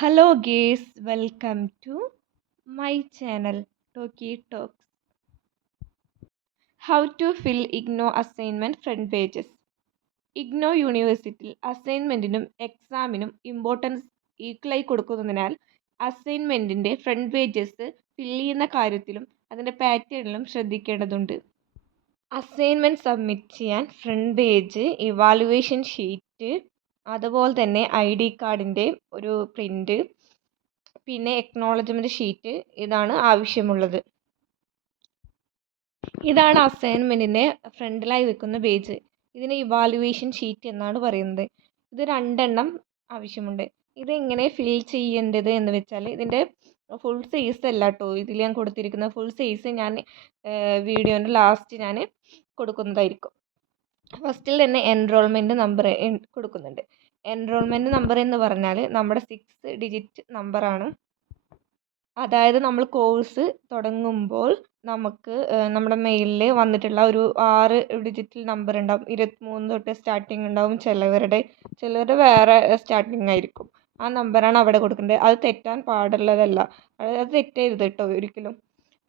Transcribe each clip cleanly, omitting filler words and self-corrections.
Hello guys, welcome to my channel Toki Talks. How to fill IGNO assignment front pages. IGNO യൂണിവേഴ്സിറ്റിയിൽ അസൈൻമെൻറ്റിനും എക്സാമിനും importance ഈക്വലായി കൊടുക്കുന്നതിനാൽ അസൈൻമെൻറ്റിൻ്റെ front pages ഫിൽ ചെയ്യുന്ന കാര്യത്തിലും അതിൻ്റെ പാറ്റേണിലും ശ്രദ്ധിക്കേണ്ടതുണ്ട്. Assignment submit ചെയ്യാൻ front page, evaluation sheet, അതുപോലെ തന്നെ ID കാർഡിൻ്റെ ഒരു പ്രിൻ്റ്, പിന്നെ എക്നോളജ്മെൻറ്റ് ഷീറ്റ് ഇതാണ് ആവശ്യമുള്ളത്. ഇതാണ് അസൈൻമെൻറ്റിൻ്റെ ഫ്രണ്ടിലായി വെക്കുന്ന പേജ്. ഇതിനെ ഇവാലുവേഷൻ ഷീറ്റ് എന്നാണ് പറയുന്നത്. ഇത് 2 എണ്ണം ആവശ്യമുണ്ട്. ഇതെങ്ങനെ ഫിൽ ചെയ്യേണ്ടത് എന്ന് വെച്ചാൽ ഇതിൻ്റെ ഫുൾ സൈസ് അല്ല കേട്ടോ ഇതിൽ ഞാൻ കൊടുത്തിരിക്കുന്ന ഫുൾ സൈസ് ഞാൻ വീഡിയോൻ്റെ ലാസ്റ്റ് ഞാൻ കൊടുക്കുന്നതായിരിക്കും. ഫസ്റ്റിൽ തന്നെ എൻറോൾമെൻറ്റ് നമ്പർ കൊടുക്കുന്നുണ്ട്. എൻറോൾമെൻറ്റ് നമ്പർ എന്ന് പറഞ്ഞാൽ നമ്മുടെ 6 ഡിജിറ്റ് നമ്പറാണ്. അതായത് നമ്മൾ കോഴ്സ് തുടങ്ങുമ്പോൾ നമുക്ക് നമ്മുടെ മെയിലിൽ വന്നിട്ടുള്ള ഒരു 6 ഡിജിറ്റൽ നമ്പർ ഉണ്ടാവും. 23 തൊട്ട് സ്റ്റാർട്ടിങ് ഉണ്ടാവും. ചിലവരുടെ വേറെ സ്റ്റാർട്ടിങ് ആയിരിക്കും. ആ നമ്പറാണ് അവിടെ കൊടുക്കേണ്ടത്. അത് തെറ്റാൻ പാടുള്ളതല്ല. അത് തെറ്റരുത് കേട്ടോ ഒരിക്കലും.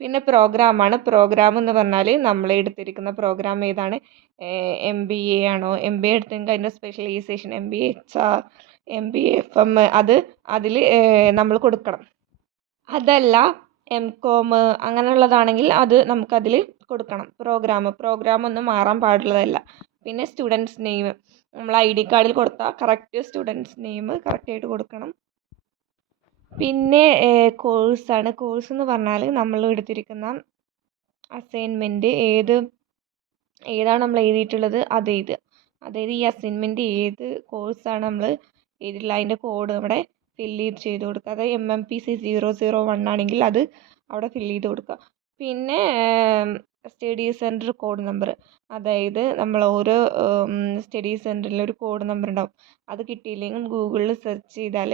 പിന്നെ പ്രോഗ്രാമാണ്. പ്രോഗ്രാം എന്ന് പറഞ്ഞാൽ നമ്മൾ എടുത്തിരിക്കുന്ന പ്രോഗ്രാം ഏതാണ്, MBA ആണോ, MBA എടുത്തെങ്കിൽ അതിൻ്റെ specialisation MBA HR, MBA FM അത് അതിൽ നമ്മൾ കൊടുക്കണം. അതല്ല MCOM അങ്ങനെയുള്ളതാണെങ്കിൽ അത് നമുക്കതിൽ കൊടുക്കണം. പ്രോഗ്രാം ഒന്നും മാറാൻ പാടുള്ളതല്ല. പിന്നെ സ്റ്റുഡൻസ് നെയിം നമ്മൾ ID കാർഡിൽ കൊടുത്താൽ കറക്റ്റ് സ്റ്റുഡൻസ് നെയിം കറക്റ്റായിട്ട് കൊടുക്കണം. പിന്നെ കോഴ്സാണ്. കോഴ്സ് എന്ന് പറഞ്ഞാൽ നമ്മൾ എടുത്തിരിക്കുന്ന അസൈൻമെൻറ്റ് ഏതാണ് നമ്മൾ എഴുതിയിട്ടുള്ളത് അത് എഴുതുക. അതായത് ഈ അസൈൻമെൻറ്റ് ഏത് കോഴ്സാണ് നമ്മൾ എഴുതിയിട്ടുള്ളത് അതിൻ്റെ കോഡ് അവിടെ ഫില്ല് ചെയ്ത് കൊടുക്കുക. അതായത് MMPC 001 ആണെങ്കിൽ അത് അവിടെ ഫില്ല് ചെയ്ത് കൊടുക്കുക. പിന്നെ സ്റ്റഡി സെൻറ്റർ കോഡ് നമ്പർ, അതായത് നമ്മൾ ഓരോ സ്റ്റഡി സെൻറ്ററിൽ ഒരു കോഡ് നമ്പർ ഉണ്ടാവും. അത് കിട്ടിയില്ലെങ്കിൽ ഗൂഗിളിൽ സെർച്ച് ചെയ്താൽ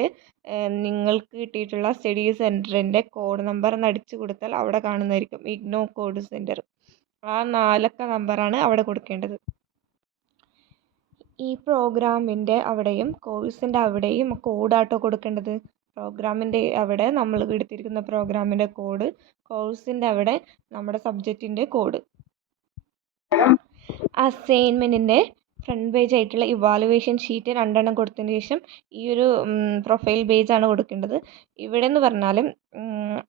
നിങ്ങൾക്ക് കിട്ടിയിട്ടുള്ള സ്റ്റഡി സെൻറ്ററിൻ്റെ കോഡ് നമ്പർ അടിച്ചു കൊടുത്താൽ അവിടെ കാണുന്നതായിരിക്കും IGNO കോഡ് സെൻറ്റർ. ആ 4 അക്ക നമ്പറാണ് അവിടെ കൊടുക്കേണ്ടത്. ഈ പ്രോഗ്രാമിൻ്റെ അവിടെയും കോഴ്സിൻ്റെ അവിടെയും കോഡാട്ടോ കൊടുക്കേണ്ടത്. പ്രോഗ്രാമിൻ്റെ അവിടെ നമ്മൾ എടുത്തിരിക്കുന്ന പ്രോഗ്രാമിൻ്റെ കോഡ്, കോഴ്സിൻ്റെ അവിടെ നമ്മുടെ സബ്ജക്റ്റിൻ്റെ കോഡ്. അസൈൻമെൻറ്റിൻ്റെ ഫ്രണ്ട് പേജ് ആയിട്ടുള്ള ഇവാലുവേഷൻ ഷീറ്റ് 2 എണ്ണം കൊടുത്തതിന് ശേഷം ഈ ഒരു പ്രൊഫൈൽ പേജാണ് കൊടുക്കേണ്ടത്. ഇവിടെ എന്ന് പറഞ്ഞാൽ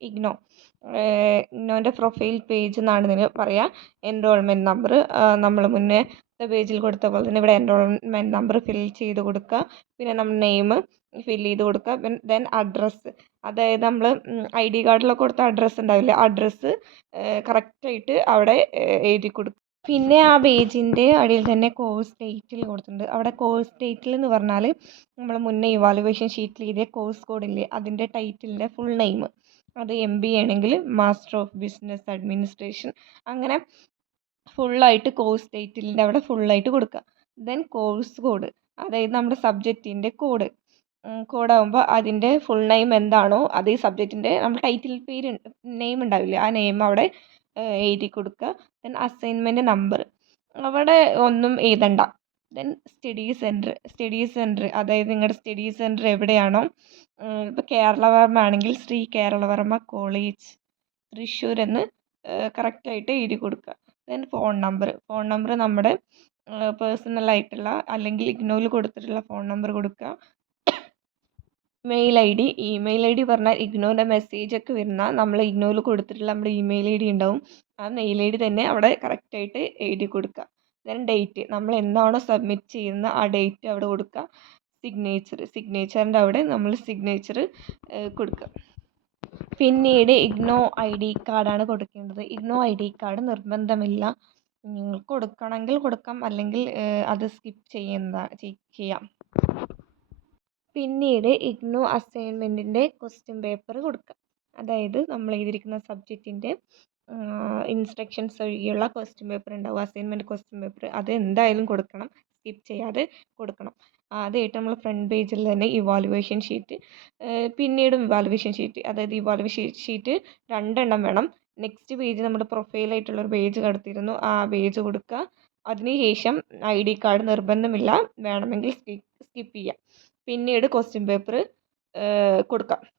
ഇഗ്നോൻ്റെ പ്രൊഫൈൽ പേജ് എന്നാണ് ഇതിന് പറയുക. എൻറോൾമെൻറ്റ് നമ്പർ നമ്മൾ മുന്നേ പേജിൽ കൊടുത്ത പോലെ തന്നെ ഇവിടെ എൻറോൾമെൻറ്റ് നമ്പർ ഫിൽ ചെയ്ത് കൊടുക്കുക. പിന്നെ നമ്മുടെ നെയിം ഫിൽ ചെയ്ത് കൊടുക്കുക. ദെൻ അഡ്രസ്സ്, അതായത് നമ്മൾ ID കാർഡിലൊക്കെ കൊടുത്ത അഡ്രസ്സ് ഉണ്ടാവില്ലേ, അഡ്രസ്സ് കറക്റ്റായിട്ട് അവിടെ എഴുതി കൊടുക്കുക. പിന്നെ ആ പേജിൻ്റെ അടിയിൽ തന്നെ കോഴ്സ് ടൈറ്റിൽ കൊടുത്തിട്ടുണ്ട്. അവിടെ കോഴ്സ് ടൈറ്റിൽ എന്ന് പറഞ്ഞാൽ നമ്മൾ മുന്നേ ഇവാലുവേഷൻ ഷീറ്റിൽ എഴുതിയ കോഴ്സ് കോഡില്ലേ അതിൻ്റെ ടൈറ്റിലിൻ്റെ ഫുൾ നെയിം, അത് MBA ആണെങ്കിൽ മാസ്റ്റർ ഓഫ് ബിസിനസ് അഡ്മിനിസ്ട്രേഷൻ, അങ്ങനെ ഫുള്ളായിട്ട് കോഴ്സ് ടൈറ്റിലിൻ്റെ അവിടെ ഫുള്ളായിട്ട് കൊടുക്കുക. ദെൻ കോഴ്സ് കോഡ്, അതായത് നമ്മുടെ സബ്ജക്റ്റിൻ്റെ കോഡാകുമ്പോൾ അതിൻ്റെ ഫുൾ നെയിം എന്താണോ അത് ഈ സബ്ജക്റ്റിൻ്റെ നമ്മൾ ടൈറ്റിൽ പേര് നെയിം ഉണ്ടാവില്ലേ ആ നെയിം അവിടെ എഴുതി കൊടുക്കുക. ദെൻ അസൈൻമെൻറ്റ് നമ്പർ അവിടെ ഒന്നും എഴുതണ്ട. ദെൻ സ്റ്റഡി സെൻറ്റർ അതായത് നിങ്ങളുടെ സ്റ്റഡി സെൻറ്റർ എവിടെയാണോ, ഇപ്പോൾ കേരളവർമ്മ ആണെങ്കിൽ ശ്രീ കേരളവർമ്മ കോളേജ് തൃശ്ശൂർ എന്ന് കറക്റ്റായിട്ട് എഴുതി കൊടുക്കുക. ദെൻ ഫോൺ നമ്പർ നമ്മുടെ പേഴ്സണലായിട്ടുള്ള അല്ലെങ്കിൽ ഇഗ്നോയിൽ കൊടുത്തിട്ടുള്ള ഫോൺ നമ്പർ കൊടുക്കുക. ഇമെയിൽ ID പറഞ്ഞാൽ ഇഗ്നോൻ്റെ മെസ്സേജൊക്കെ വരുന്ന നമ്മൾ ഇഗ്നോയിൽ കൊടുത്തിട്ടുള്ള നമ്മുടെ ഇമെയിൽ ID ഉണ്ടാവും. ആ മെയിൽ ID തന്നെ അവിടെ കറക്റ്റായിട്ട് എഴുതി കൊടുക്കുക. ദെൻ ഡേറ്റ്, നമ്മൾ എന്നാണോ സബ്മിറ്റ് ചെയ്യുന്ന ആ ഡേറ്റ് അവിടെ കൊടുക്കുക. സിഗ്നേച്ചറിൻ്റെ അവിടെ നമ്മൾ സിഗ്നേച്ചർ കൊടുക്കുക. പിന്നീട് IGNO ID കാർഡാണ് കൊടുക്കേണ്ടത്. IGNO ID കാർഡ് നിർബന്ധമില്ല, നിങ്ങൾക്ക് കൊടുക്കണമെങ്കിൽ കൊടുക്കാം, അല്ലെങ്കിൽ അത് സ്കിപ്പ് ചെയ്യാം. പിന്നീട് IGNO അസൈൻമെൻറ്റിൻ്റെ ക്വസ്റ്റ്യൻ പേപ്പർ കൊടുക്കുക. അതായത് നമ്മൾ എഴുതിയിരിക്കുന്ന സബ്ജക്റ്റിൻ്റെ ഇൻസ്ട്രക്ഷൻസ് ഒഴികെയുള്ള ക്വസ്റ്റ്യൻ പേപ്പർ ഉണ്ടാവും, അസൈൻമെൻറ്റ് ക്വസ്റ്റ്യൻ പേപ്പർ, അത് എന്തായാലും കൊടുക്കണം, സ്കിപ്പ് ചെയ്യാതെ കൊടുക്കണം. ആദ്യമായിട്ട് നമ്മൾ ഫ്രണ്ട് പേജിൽ തന്നെ ഇവാലുവേഷൻ ഷീറ്റ്, പിന്നീടും ഇവാലുവേഷൻ ഷീറ്റ്, അതായത് ഇവാലുവേഷൻ ഷീറ്റ് 2 എണ്ണം വേണം. നെക്സ്റ്റ് പേജ് നമ്മുടെ പ്രൊഫൈലായിട്ടുള്ളൊരു പേജ് കടത്തിയിരുന്നു, ആ പേജ് കൊടുക്കുക. അതിനുശേഷം ID കാർഡ് നിർബന്ധമില്ല, വേണമെങ്കിൽ സ്കിപ്പ് ചെയ്യാം. പിന്നീട് ക്വസ്റ്റ്യൻ പേപ്പർ കൊടുക്കാം.